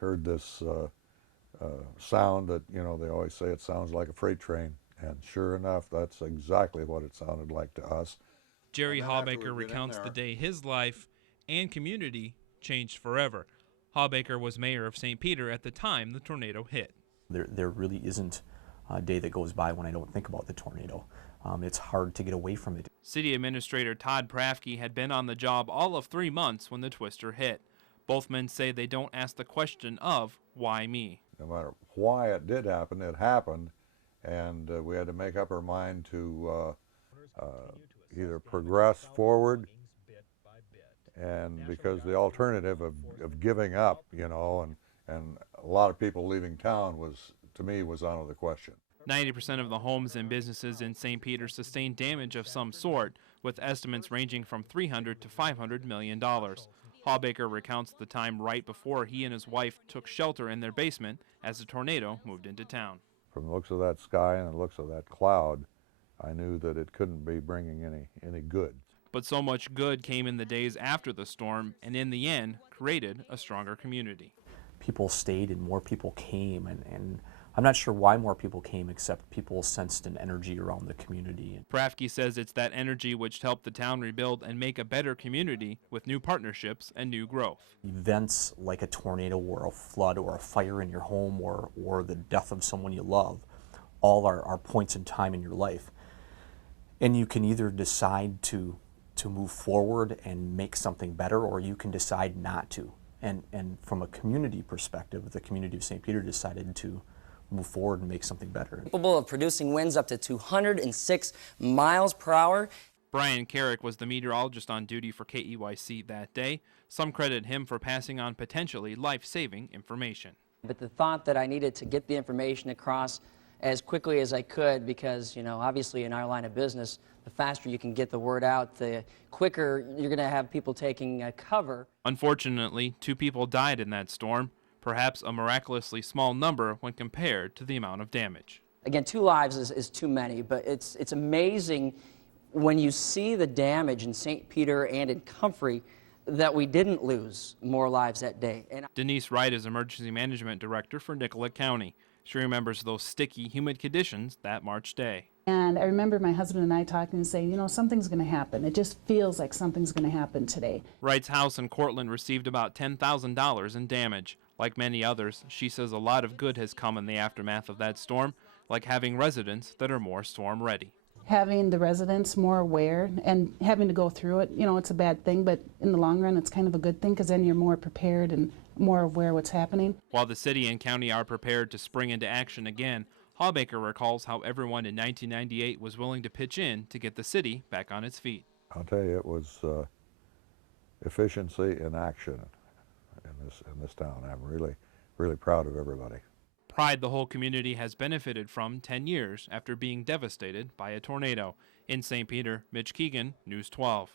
heard this sound that, you know, they always say it sounds like a freight train. And sure enough, that's exactly what it sounded like to us. Jerry Hawbaker recounts the day his life and community changed forever. Hawbaker was mayor of St. Peter at the time the tornado hit. There really isn't a day that goes by when I don't think about the tornado. It's hard to get away from it. City Administrator Todd Prafke had been on the job all of 3 months when the twister hit. Both men say they don't ask the question of, why me? No matter why it did happen, it happened, and we had to make up our mind to either progress forward, and because the alternative of giving up, you know, and a lot of people leaving town was, to me, was out of the question. 90% of the homes and businesses in St. Peter sustained damage of some sort, with estimates ranging from $300 to $500 million. Hawbaker recounts the time right before he and his wife took shelter in their basement as the tornado moved into town. From the looks of that sky and the looks of that cloud, I knew that it couldn't be bringing any good. But so much good came in the days after the storm, and in the end, created a stronger community. People stayed and more people came, and I'm not sure why more people came, except people sensed an energy around the community. Prafke says it's that energy which helped the town rebuild and make a better community with new partnerships and new growth. Events like a tornado or a flood or a fire in your home or the death of someone you love, all are points in time in your life. And you can either decide to move forward and make something better, or you can decide not to. And from a community perspective, the community of St. Peter decided to move forward and make something better. Capable of producing winds up to 206 miles per hour. Brian Carrick was the meteorologist on duty for KEYC that day. Some credit him for passing on potentially life-saving information. But the thought that I needed to get the information across as quickly as I could, because, you know, obviously in our line of business, the faster you can get the word out, the quicker you're going to have people taking cover. Unfortunately, 2 people died in that storm, perhaps a miraculously small number when compared to the amount of damage. Again, 2 lives is too many, but it's amazing when you see the damage in St. Peter and in Comfrey that we didn't lose more lives that day. And Denise Wright is Emergency Management Director for Nicollet County. She remembers those sticky, humid conditions that March day. And I remember my husband and I talking and saying, you know, something's going to happen. It just feels like something's going to happen today. Wright's house in Cortland received about $10,000 in damage. Like many others, she says a lot of good has come in the aftermath of that storm, like having residents that are more storm ready. Having the residents more aware and having to go through it, you know, it's a bad thing, but in the long run it's kind of a good thing, because then you're more prepared and more aware what's happening. While the city and county are prepared to spring into action again, Hawbaker recalls how everyone in 1998 was willing to pitch in to get the city back on its feet. I'll tell you, it was efficiency in action in this town. I'm really proud of everybody. Pride the whole community has benefited from 10 years after being devastated by a tornado. In St. Peter, Mitch Keegan, News 12.